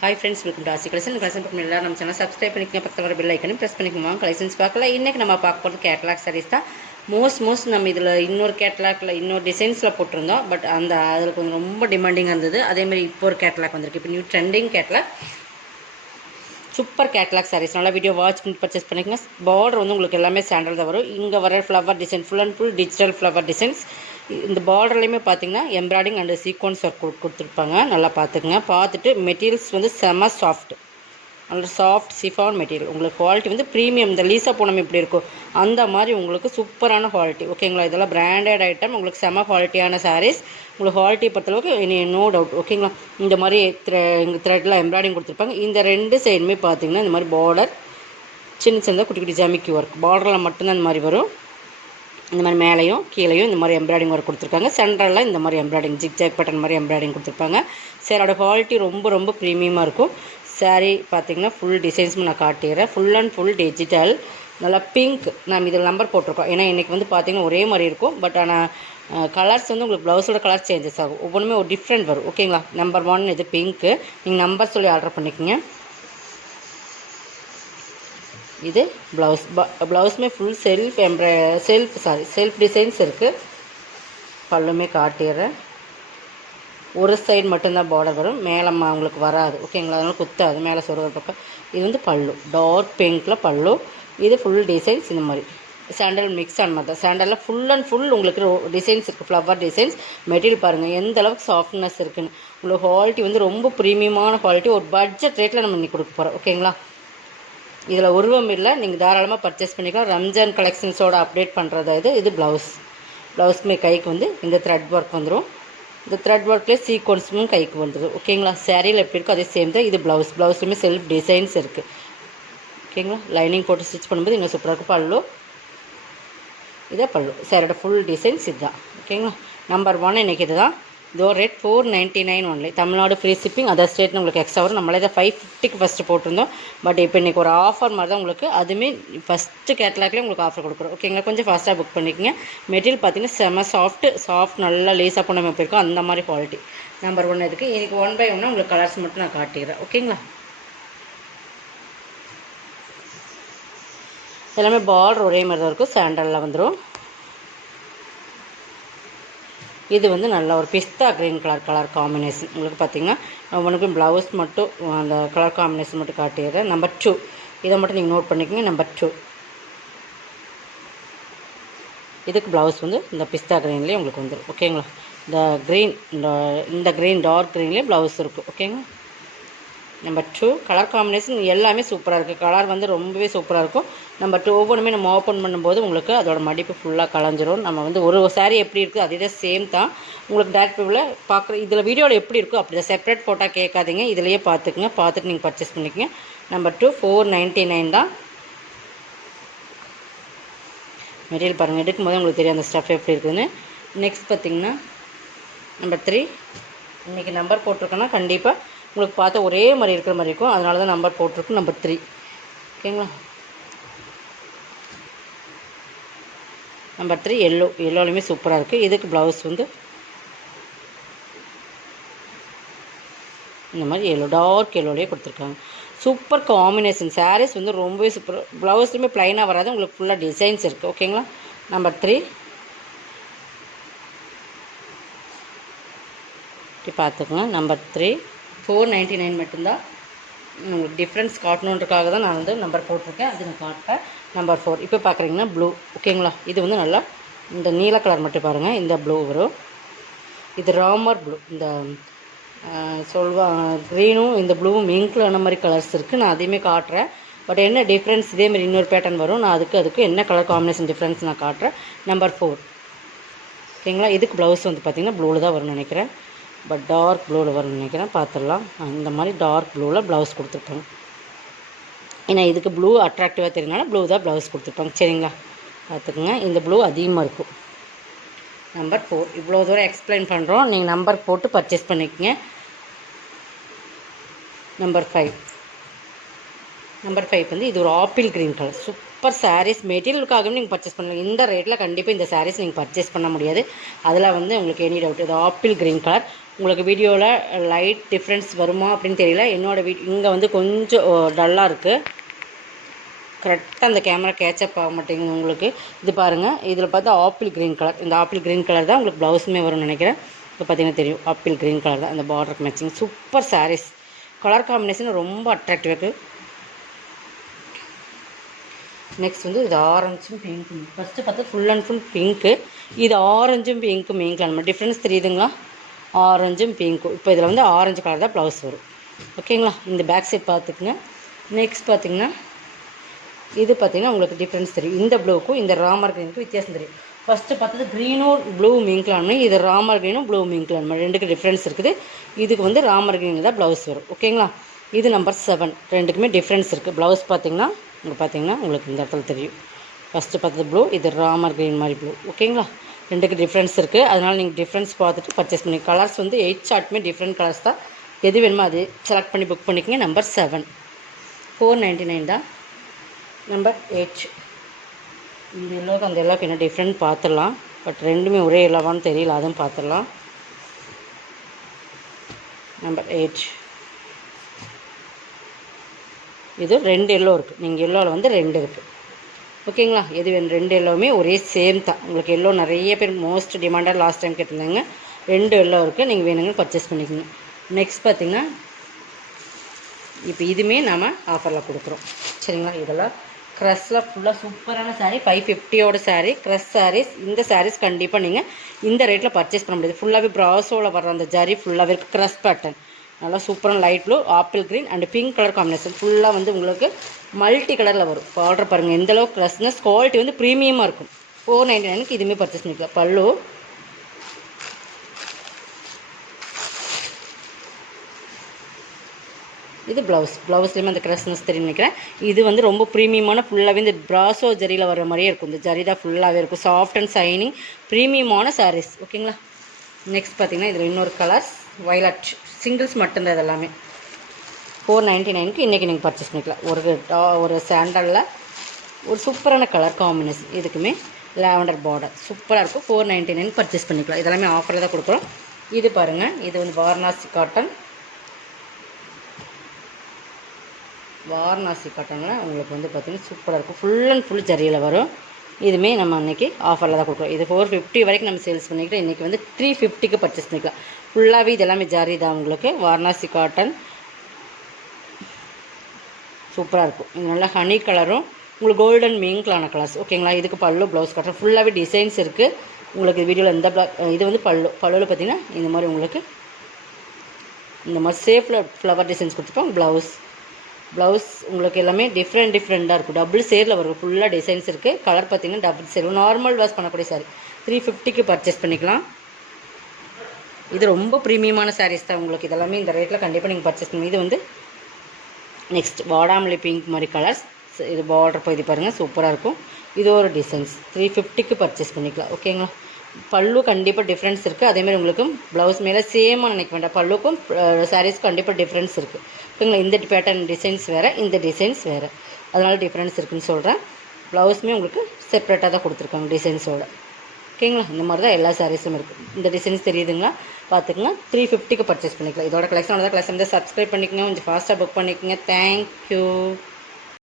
Hi friends, welcome to ஆசி collection. Collection பக்கம் எல்லாரும் நம்ம சேனல் சப்ஸ்கிரைப் பண்ணிக்கங்க, பக்கத்தில் வர பெல் ஐக்கனையும் ப்ரெஸ் பண்ணிக்கோங்க. கலெக்ஷன்ஸ் பார்க்கலாம். இன்றைக்கி நம்ம பார்க்க போகிறது கேட்லாக் சாரீஸ் தான். மோஸ்ட் நம்ம இதில் இன்னொரு கேட்லாக்ல இன்னொரு டிசைன்ஸில் போட்டிருந்தோம். பட் அதில் கொஞ்சம் ரொம்ப டிமாண்டிங்காக இருந்தது. அதேமாதிரி இப்போ ஒரு கேட்லாக் வந்திருக்கு. இப்போ new trending catalogue, super catalogue saris. நல்லா வீடியோ வாட்ச் பண்ணி பர்ச்சேஸ் பண்ணிக்கோங்க. பார்டர் வந்து உங்களுக்கு எல்லாமே ஸ்டாண்டர்ட் தான் வரும். இங்கே வர flower design full and full digital flower designs. இந்த பார்டர்லேயுமே பார்த்தீங்கன்னா எம்ப்ராய்டிங் அண்ட் சீக்வன்ஸ் ஒர்க் கொடுத்துருப்பாங்க. நல்லா பார்த்துக்குங்க. பார்த்துட்டு மெட்டீரியல்ஸ் வந்து செம்ம சாஃப்ட், நல்ல சாஃப்ட் சிஃபான் மெட்டீரியல். உங்களுக்கு குவாலிட்டி வந்து ப்ரீமியம். இந்த லீசா பூனம் எப்படி இருக்கும் அந்த மாதிரி உங்களுக்கு சூப்பரான குவாலிட்டி. ஓகேங்களா? இதெல்லாம் பிராண்டட் ஐட்டம். உங்களுக்கு செம்ம குவாலிட்டியான சாரீஸ். உங்களுக்கு குவாலிட்டி பொறுத்தளவுக்கு நோ டவுட். ஓகேங்களா? இந்த மாதிரி த்ரெட்டில் எம்ப்ராய்டிங் கொடுத்துருப்பாங்க. இந்த ரெண்டு சைடுமே பார்த்தீங்கன்னா இந்த மாதிரி பார்டர் சின்ன குட்டி குட்டி ஜமிக்கி ஒர்க் பார்டரில் மட்டும்தான் இந்த மாதிரி வரும். இந்த மாதிரி மேலேயும் கீழேயும் இந்த மாதிரி எம்ப்ராய்டிங் ஒர்க் கொடுத்துருக்காங்க. சென்டரில் இந்த மாதிரி எம்ப்ராய்டிங் ஜிக்ஜாக் பட்டன் மாதிரி எம்ப்ராய்டிங் கொடுத்துருப்பாங்க. சேரோட குவாலிட்டி ரொம்ப ப்ரீமியமாக இருக்கும். சாரீ பார்த்திங்கன்னா ஃபுல் டிசைன்ஸும் நான் காட்டிடுறேன். ஃபுல் அண்ட் ஃபுல் டிஜிட்டல், நல்லா பிங்க். நம்ம இதில் நம்பர் போட்டிருக்கோம். ஏன்னா இன்றைக்கி வந்து பார்த்திங்கன்னா ஒரே மாதிரி இருக்கும். பட் ஆனால் கலர்ஸ் வந்து உங்களுக்கு ப்ளவுஸோட கலர் சேஞ்சஸ் ஆகும். ஒவ்வொன்றுமே ஒரு டிஃப்ரெண்ட் வரும். ஓகேங்களா? நம்பர் 1 இது பிங்க்கு. நீங்கள் நம்பர் சொல்லி ஆர்டர் பண்ணிக்கோங்க. இது ப்ளவுஸுமே ஃபுல் செல்ஃப் டிசைன்ஸ் இருக்குது. பல்லுமே காட்டிடுறேன். ஒரு சைடு மட்டும்தான் பார்டர் வரும், மேலே உங்களுக்கு வராது. ஓகேங்களா? அதனால் குத்தாது, மேலே சொருகிற பக்கம். இது வந்து பல்லு, டார்க் பிங்க்கில் பல்லு. இது ஃபுல் டிசைன்ஸ் இந்த மாதிரி சாண்டல் மிக்ஸ் ஆன மாதிரி தான். சாண்டலில் ஃபுல் அண்ட் ஃபுல் உங்களுக்கு டிசைன்ஸ் இருக்குது, ஃப்ளவர் டிசைன்ஸ். மெட்டீரியல் பாருங்கள் எந்த அளவுக்கு சாஃப்ட்னஸ் இருக்குதுன்னு. உங்களுக்கு குவாலிட்டி வந்து ரொம்ப ப்ரீமியமான குவாலிட்டி. ஒரு பட்ஜெட் ரேட்டில் நம்ம இன்றைக்கி கொடுக்க போகிறோம். ஓகேங்களா? இதில் உருவம் இல்லை, நீங்கள் தாராளமாக பர்ச்சேஸ் பண்ணிக்கலாம். ரம்ஜான் கலெக்ஷன்ஸோடு அப்டேட் பண்ணுறது இது ப்ளவுஸுமே கைக்கு வந்து இந்த த்ரெட் ஒர்க் வந்துடும். இந்த த்ரெட் ஒர்க்லேயே சீக்வன்ஸும் கைக்கு வந்துடும். ஓகேங்களா? சேரீயில் எப்படி இருக்கோ அதே சேம் தான். இது ப்ளவுஸ்லேயுமே செல்ஃப் டிசைன்ஸ் இருக்குது. ஓகேங்களா? லைனிங் போட்டு ஸ்டிச் பண்ணும்போது இன்னும் சூப்பராக இருக்கும். பல்லு, இதே பல்லு. சேரோட ஃபுல் டிசைன்ஸ் இதுதான். ஓகேங்களா? நம்பர் 1 இன்றைக்கி இது தான். இதோ rate 499 only. Tamil Nadu free shipping. Other ஸ்டேட்னு உங்களுக்கு எக்ஸ்ட்ரா வரும். நம்மளே தான் 550க்கு ஃபஸ்ட்டு போட்டிருந்தோம். பட் இப்போ இன்றைக்கி ஒரு ஆஃபர் மாதிரி தான் உங்களுக்கு. அதுவுமே ஃபஸ்ட்டு கேட்லாக்லேயே உங்களுக்கு ஆஃபர் கொடுக்குறோம். ஓகேங்களா? கொஞ்சம் ஃபாஸ்ட்டாக புக் பண்ணிக்கோங்க. மெட்டீரியல் பார்த்தீங்கன்னா செம சாஃப்ட் நல்லா லேஸாக பண்ண மாதிரி இருக்கும். அந்த மாதிரி குவாலிட்டி. நம்பர் 1 இருக்குது. இன்றைக்கி 1 by 1 உங்களுக்கு கலர்ஸ் மட்டும் நான் காட்டிடுறேன். ஓகேங்களா? எல்லாமே பார்டர் ஒரே மாதிரி தான் இருக்கும். சாண்டலில் வந்துடும். இது வந்து நல்ல ஒரு பிஸ்தா க்ரீன் கலர் காம்பினேஷன். உங்களுக்கு பார்த்திங்கன்னா ஒவ்வொன்றுக்கும் ப்ளவுஸ் மட்டும் அந்த கலர் காம்பினேஷன் மட்டும் காட்டிடுறேன். நம்பர் 2 இதை மட்டும் நீங்கள் நோட் பண்ணிக்கோங்க. நம்பர் 2 இதுக்கு ப்ளவுஸ் வந்து இந்த பிஸ்தா க்ரீன்லேயே உங்களுக்கு வந்துடும். ஓகேங்களா? இந்த க்ரீன் டார்க் க்ரீன்லேயே ப்ளவுஸ் இருக்கும். ஓகேங்களா? நம்பர் 2 கலர் காம்பினேஷன் எல்லாமே சூப்பராக இருக்குது. கலர் வந்து ரொம்பவே சூப்பராக இருக்கும். நம்பர் 2 ஒவ்வொன்றுமே நம்ம ஓப்பன் பண்ணும்போது உங்களுக்கு அதோட மடிப்பு ஃபுல்லாக கலைஞ்சிரும். நம்ம வந்து ஒரு சாரீ எப்படி இருக்குது அதே தான் சேம் தான். உங்களுக்கு டேரக்ட் வியூவில் பார்க்குற இதில் வீடியோவில் எப்படி இருக்கோ அப்படி தான். செப்பரேட் ஃபோட்டோ கேட்காதீங்க, இதிலேயே பார்த்துட்டு நீங்கள் பர்ச்சேஸ் பண்ணிக்கோங்க. நம்பர் 2 499 தான். மெட்டீரியல் பாருங்கள், எடுக்கும்போது உங்களுக்கு தெரியும் அந்த ஸ்டஃப் எப்படி இருக்குதுன்னு. நெக்ஸ்ட் பார்த்திங்கன்னா நம்பர் 3. இன்றைக்கி நம்பர் போட்டிருக்கோன்னா கண்டிப்பாக உங்களுக்கு பார்த்தா ஒரே மாதிரி இருக்கிற மாதிரி இருக்கும். அதனால தான் நம்பர் போட்டிருக்கு. நம்பர் 3. ஓகேங்களா? நம்பர் 3 எல்லோலையுமே சூப்பராக இருக்குது. இதுக்கு ப்ளவுஸ் வந்து இந்த மாதிரி டார்க் எல்லோலேயே கொடுத்துருக்காங்க. Super combination. சாரீஸ் வந்து ரொம்பவே சூப்பர். ப்ளவுஸ்லையுமே ப்ளைனாக வராது, உங்களுக்கு ஃபுல்லாக டிசைன்ஸ் இருக்குது. ஓகேங்களா? நம்பர் 3 பார்த்துக்கோங்க. நம்பர் 3 499 மட்டும்தான். உங்களுக்கு டிஃப்ரென்ஸ் காட்டணுன்றக்காக தான் நான் வந்து நம்பர் போட்டிருக்கேன். அது நான் காட்டுறேன். நம்பர் 4 இப்போ பார்க்குறீங்கன்னா ப்ளூ. ஓகேங்களா? இது வந்து நல்லா இந்த நீல கலர் மட்டும் பாருங்கள். இந்த ப்ளூ வரும். இது ராமர் ப்ளூ. இந்த க்ரீனும் இந்த ப்ளூவும் மிங்கில் ஆன மாதிரி கலர்ஸ் இருக்குது. நான் அதையுமே காட்டுறேன். பட் என்ன டிஃப்ரென்ஸ், இதேமாதிரி இன்னொரு பேட்டர்ன் வரும். நான் அதுக்கு என்ன கலர் காம்பினேஷன் டிஃப்ரென்ஸ் நான் காட்டுறேன். நம்பர் 4. ஓகேங்களா? இதுக்கு ப்ளவுஸ் வந்து பார்த்திங்கன்னா ப்ளூவில் தான் வரும்னு நினைக்கிறேன். பட் டார்க் ப்ளூவில் வரும்னு நினைக்கிறேன். பார்த்துடலாம். இந்த மாதிரி டார்க் ப்ளூவில் ப்ளவுஸ் கொடுத்துருப்பாங்க. ஏன்னா இதுக்கு ப்ளூ அட்ராக்டிவாக தெரியுனால ப்ளூ தான் ப்ளவுஸ் கொடுத்துருப்பாங்க. சரிங்களா? பார்த்துக்குங்க. இந்த ப்ளூ அதிகமாக இருக்கும். நம்பர் 4 இவ்வளோ தூரம் எக்ஸ்பிளைன் பண்ணுறோம். நீங்கள் நம்பர் போட்டு பர்ச்சேஸ் பண்ணிக்கோங்க. நம்பர் 5 வந்து இது ஒரு apple green colour. Super saris. மெட்டீரியலுக்காகவும் நீங்கள் பர்ச்சேஸ் பண்ணலாம். இந்த ரேட்டில் கண்டிப்பாக இந்த சாரீஸ் நீங்கள் பர்ச்சேஸ் பண்ண முடியாது. அதில் வந்து உங்களுக்கு எனி டவுட். இது ஆப்பிள் க்ரீன் கலர். உங்களுக்கு வீடியோவில் லைட் டிஃப்ரென்ஸ் வருமா அப்படின்னு தெரியல. என்னோடய இங்கே வந்து கொஞ்சம் டல்லாக இருக்குது. கரெக்டாக அந்த கேமரா கேட்சப் ஆக மாட்டேங்குது உங்களுக்கு. இது பாருங்கள், இதில் பார்த்தா ஆப்பிள் க்ரீன் கலர். இந்த ஆப்பிள் க்ரீன் கலர் தான் உங்களுக்கு ப்ளவுஸுமே வரும்னு நினைக்கிறேன். இப்போ பார்த்தீங்கன்னா தெரியும், ஆப்பிள் க்ரீன் கலர் தான் அந்த பார்டருக்கு matching. Super saris. Colour combination ரொம்ப அட்ராக்டிவாக இருக்குது. நெக்ஸ்ட் வந்து இது ஆரஞ்சும் பிங்க்கும். ஃபஸ்ட்டு பார்த்தா ஃபுல் அண்ட் ஃபுல் பிங்க்கு. இது ஆரஞ்சும் பிங்க்கும் மெயின் கலர். டிஃப்ரென்ஸ் தெரியுதுங்களா? ஆரஞ்சும் பிங்க்கும். இப்போ இதில் வந்து ஆரஞ்சு கலர் தான் ப்ளவுஸ் வரும். ஓகேங்களா? இந்த பேக் சைட் பார்த்துக்குங்க. நெக்ஸ்ட் பார்த்திங்கன்னா இது பார்த்திங்கன்னா உங்களுக்கு டிஃப்ரென்ஸ் தெரியும். இந்த ப்ளூக்கும் இந்த ராமர் க்ரீனுக்கும் வித்தியாசம் தெரியும். ஃபஸ்ட்டு பார்த்தது க்ரீனும் ப்ளூ மீங்க்லான், இது ராமர் க்ரீனும் ப்ளூ மீங்க்லான், ரெண்டுக்கு டிஃப்ரென்ஸ் இருக்குது. இதுக்கு வந்து ராமர் க்ரீன் தான் ப்ளவுஸ் வரும். ஓகேங்களா? இது நம்பர் 7. ரெண்டுக்குமே டிஃப்ரென்ஸ் இருக்குது. ப்ளவுஸ் பார்த்திங்கன்னா உங்களுக்கு இந்த இடத்துல தெரியும். ஃபஸ்ட்டு பார்த்தது ப்ளூ, இது ராமர் க்ரீன் மாதிரி ப்ளூ. ஓகேங்களா? ரெண்டுக்கு டிஃப்ரென்ஸ் இருக்குது. அதனால் நீங்கள் டிஃப்ரென்ஸ் பார்த்துட்டு பர்ச்சேஸ் பண்ணி. கலர்ஸ் வந்து 8 சார்ட்டுமே டிஃப்ரெண்ட் கலர்ஸ் தான். எது வேணுமோ அது செலக்ட் பண்ணி புக் பண்ணிக்கோங்க. நம்பர் 7 499 தான். நம்பர் 8. இந்த எல்லோவுக்கு அந்த எல்லோவுக்கு என்ன டிஃப்ரெண்ட் பார்த்துடலாம். பட் ரெண்டுமே ஒரே எல்லோவான்னு தெரியல, அதுவும் பார்த்துடலாம். நம்பர் 8. இது 2 எல்லோ இருக்குது. நீங்கள் எல்லோவில் வந்து 2 இருக்குது. ஓகேங்களா? எது வேணும்? 2 எல்லோவுமே ஒரே சேம் தான். உங்களுக்கு எல்லோ நிறைய பேர் மோஸ்ட் டிமாண்டாக லாஸ்ட் டைம் கேட்டிருந்தாங்க. 2 எல்லோ இருக்குது. நீங்கள் வேணுங்கன்னு பர்ச்சேஸ் பண்ணிக்கோங்க. நெக்ஸ்ட் பார்த்திங்கன்னா இப்போ இதுவுமே நாம் ஆஃபரில் கொடுக்குறோம். சரிங்களா? இதெல்லாம் க்ரஸில் ஃபுல்லாக சூப்பரான சாரீ. 550யோட சாரீ, க்ரஸ் சாரீஸ். இந்த சாரீஸ் கண்டிப்பாக நீங்கள் இந்த ரேட்டில் பர்ச்சேஸ் பண்ண முடியாது. ஃபுல்லாகவே ப்ராஸோவில் வர அந்த ஜரி ஃபுல்லாகவே இருக்குது. க்ரஸ் பேட்டர்ன் நல்லா சூப்பரான light blue, apple green and pink colour combination. ஃபுல்லாக வந்து உங்களுக்கு மல்டி கலரில் வரும். ஆர்டர் பாருங்கள் எந்தளவுக்கு க்ரஸ்னஸ், குவாலிட்டி வந்து ப்ரீமியமாக இருக்கும். 499க்கு இதுவுமே பர்ச்சேஸ் பண்ணிக்கலாம். பல்லு இது ப்ளவுஸ்லேயுமே அந்த க்ரஸ்னஸ் தெரியும் நினைக்கிறேன். இது வந்து ரொம்ப ப்ரீமியமான ஃபுல்லாகவே இந்த ப்ராஸோ ஜரியில் வர மாதிரியே இருக்கும். இந்த ஜரி தான் ஃபுல்லாகவே இருக்கும். சாஃப்ட் அண்ட் ஷைனிங் ப்ரீமியமான சாரீஸ். ஓகேங்களா? நெக்ஸ்ட் பார்த்திங்கன்னா இதில் இன்னொரு கலர்ஸ் வைலட் சிங்கிள்ஸ் மட்டும்தான். இது எல்லாமே 499க்கு இன்றைக்கி நீங்கள் பர்ச்சேஸ் பண்ணிக்கலாம். ஒரு சாண்டலில் ஒரு சூப்பரான கலர் காம்பினேஷன். இதுக்குமே லாவெண்டர் பார்டர் சூப்பராக இருக்கும். 499 பர்ச்சேஸ் பண்ணிக்கலாம். இதெல்லாமே ஆஃபரில் தான் கொடுக்குறோம். இது பாருங்கள், இது வந்து வாரணாசி காட்டனில் உங்களுக்கு வந்து பார்த்திங்கன்னா சூப்பராக இருக்கும். ஃபுல் அண்ட் ஃபுல் ஜரியில் வரும். இதுவுமே நம்ம அன்றைக்கி ஆஃபரில் தான் கொடுக்குறோம். இது 450 வரைக்கும் நம்ம சேல்ஸ் பண்ணிக்கிறோம். இன்றைக்கி வந்து 350க்கு பர்ச்சேஸ் பண்ணிக்கலாம். ஃபுல்லாகவே இது எல்லாமே ஜரி தான். உங்களுக்கு வாரணாசி காட்டன் சூப்பராக இருக்கும். இது நல்லா ஹனி கலரும் உங்களுக்கு கோல்டன் மிங்க்லான கலர்ஸ். ஓகேங்களா? இதுக்கு பல்லு ப்ளவுஸ் காட்டுறோம். ஃபுல்லாகவே டிசைன்ஸ் இருக்குது. உங்களுக்கு வீடியோவில் இந்த இது வந்து பல்லுவில் பார்த்திங்கன்னா இந்த மாதிரி உங்களுக்கு இந்த மாதிரி சேஃபில் ஃப்ளவர் டிசைன்ஸ் கொடுத்துருப்போம். ப்ளவுஸ் உங்களுக்கு எல்லாமே டிஃப்ரெண்ட்டாக இருக்கும். டபுள் ஷேரில் வரும். ஃபுல்லாக டிசைன்ஸ் இருக்குது. கலர் பார்த்திங்கன்னா டபுள் ஷேர். நார்மல் வாஷ் பண்ணக்கூடிய சாரி 350க்கு பர்ச்சேஸ் பண்ணிக்கலாம். இது ரொம்ப ப்ரீமியமான சாரீஸ் தான். உங்களுக்கு இதெல்லாமே இந்த ரேட்டில் கண்டிப்பாக நீங்கள் பர்ச்சேஸ் பண்ணுங்கள். இது வந்து நெக்ஸ்ட் வாடாமல்லி பிங்க் மாதிரி கலர்ஸ். இது பார்டர் போய் பாருங்கள் சூப்பராக இருக்கும். இது ஒரு டிசைன்ஸ் 350க்கு பர்ச்சேஸ் பண்ணிக்கலாம். ஓகேங்களா? பல்லு கண்டிப்பாக டிஃப்ரென்ஸ் இருக்குது. அதேமாதிரி உங்களுக்கும் ப்ளவுஸ் மேலே சேமாக நினைக்க வேண்டாம். பல்லுக்கும் சாரீஸ்க்கும் கண்டிப்பாக டிஃப்ரென்ஸ் இருக்குது. ஓகேங்களா? இந்த பேட்டர்ன் டிசைன்ஸ் வேறு, இந்த டிசைன்ஸ் வேறு, அதனால் டிஃப்ரென்ஸ் இருக்குதுன்னு சொல்கிறேன். ப்ளவுஸுமே உங்களுக்கு செப்ரேட்டாக தான் கொடுத்துருக்காங்க டிசைன்ஸோடு. ஓகேங்களா? இந்த மாதிரி தான் எல்லா சாரீஸும் இருக்குது. இந்த டிசைன்ஸ் தெரியுதுங்களா? பார்த்துக்குங்க. 350க்கு பர்ச்சேஸ் பண்ணிக்கலாம். இதோட கலெக்ஷன் கலெக்ஷன் வந்து சப்ஸ்கிரைப் பண்ணிக்கோங்க. கொஞ்சம் ஃபாஸ்ட்டாக புக் பண்ணிக்கோங்க. தேங்க்யூ.